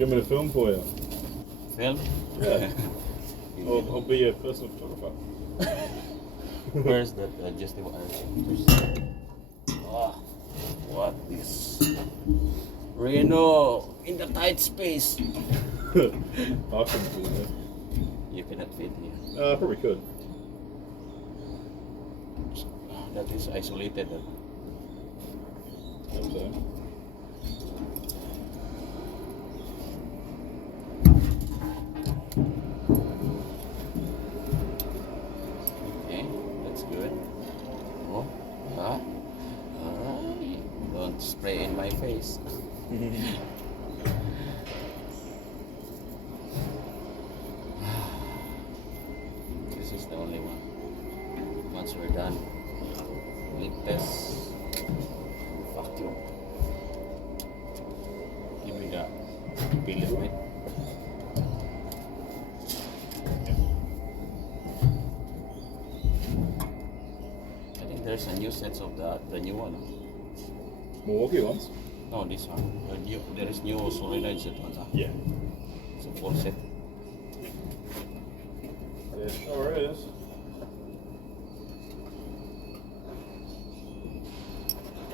you want me to film for you? Film? Yeah. I'll be your personal photographer. Where's that adjustable arm? Oh, what is Reno in the tight space? I couldn't do that. You cannot fit here. I probably could. That is isolated. Okay. Okay, that's good. Oh, don't spray in my face. This is the only one. Once we're done, leak test, vacuum. Give me the billet with. I think there's a new set of the new one. Milwaukee ones? No, this one. There is new solenoid set one. Yeah. It's a full set. It sure is.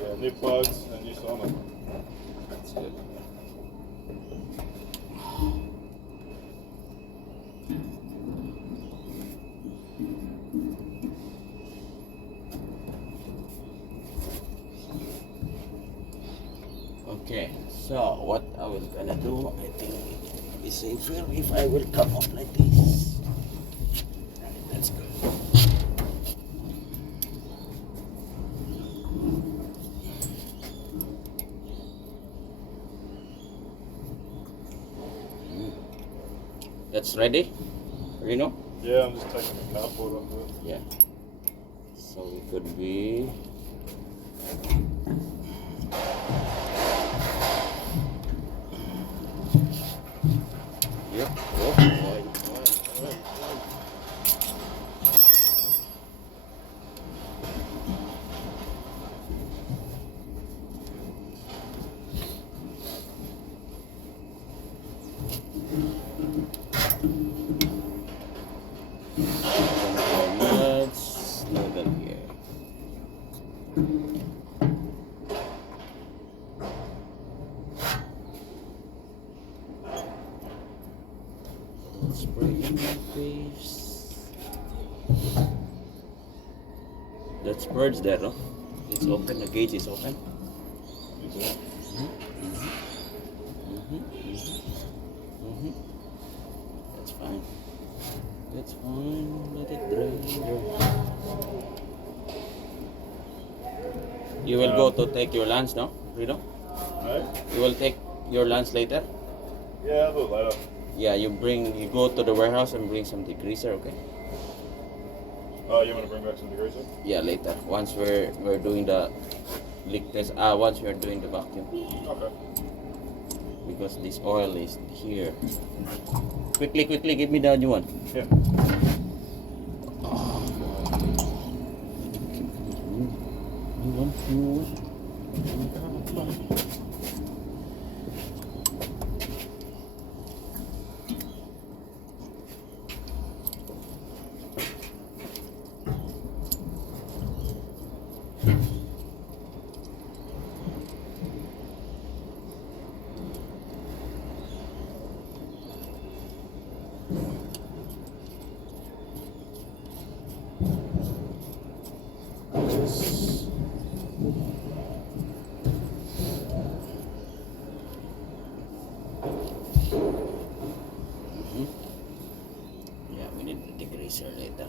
Yeah, new plugs and new solenoid. That's good. Okay, so what I was gonna do, I think it is safer if I will come up like this. Right, that's good. That's ready, Reno? Yeah, I'm just taking the cardboard off of it. Yeah. So it could be. Yep. Oh, boy. Let's load them here. Spray in my face. That's birds there, no? It's open, the gauge is open. Is it? That's fine. That's fine. Let it dry. You will go to take your lunch now, Reno? No? You will take your lunch later? Yeah, I'll do it later. Yeah, you go to the warehouse and bring some degreaser, okay? Oh, you want to bring back some degreaser? Yeah, later. Once we're doing the leak test. Once we're doing the vacuum. Okay. Because this oil is here. Quickly, give me the new one. Yeah. New one. Yeah, we need the degreaser later.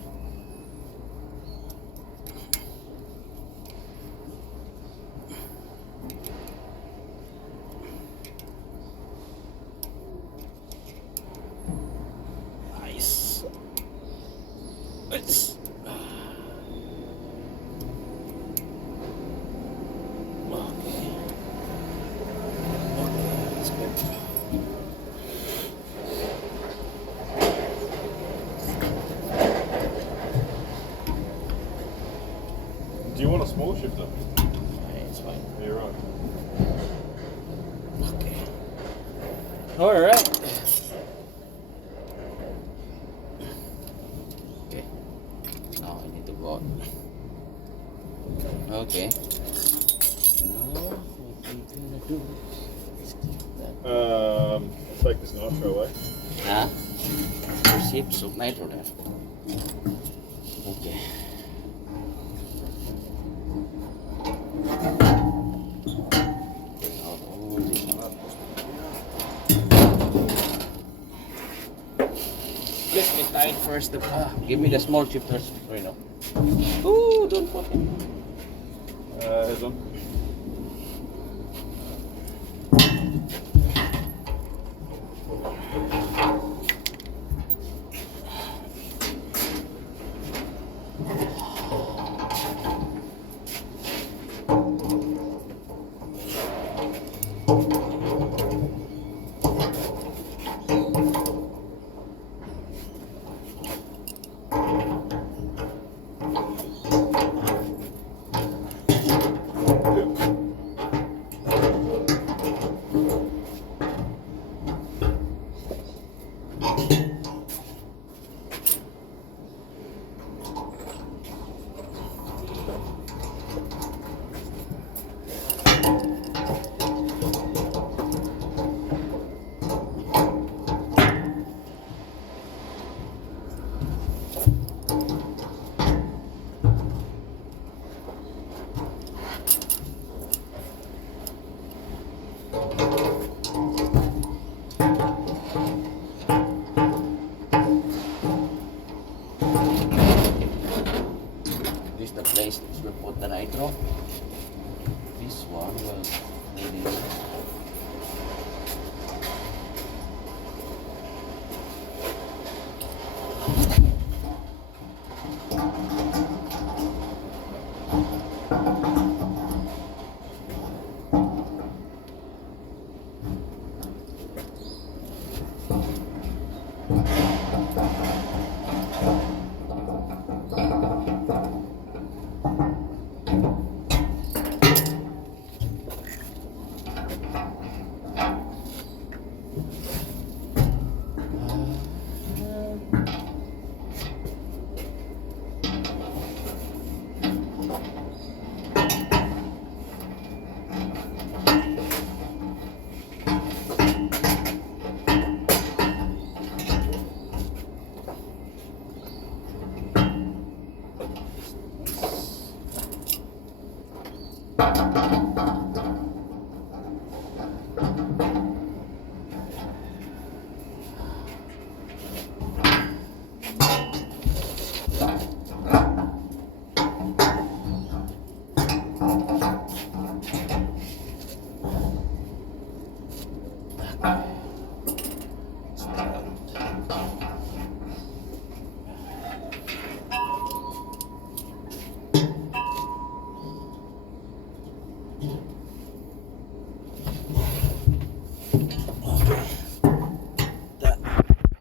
Nice. Nice. Do you want a small shifter? Yeah, it's fine. Yeah, you're right. Okay. All right. Okay. Now I need to go out. Okay. Now what we gonna do is keep that. I'll take this nitro away. Huh? 2 sips of nitro there. Okay. Take out all this. Just get tight first. Give me the small chip first. Right now. Ooh, don't put it. Here's one. This is the place we put the nitro. This one will do this.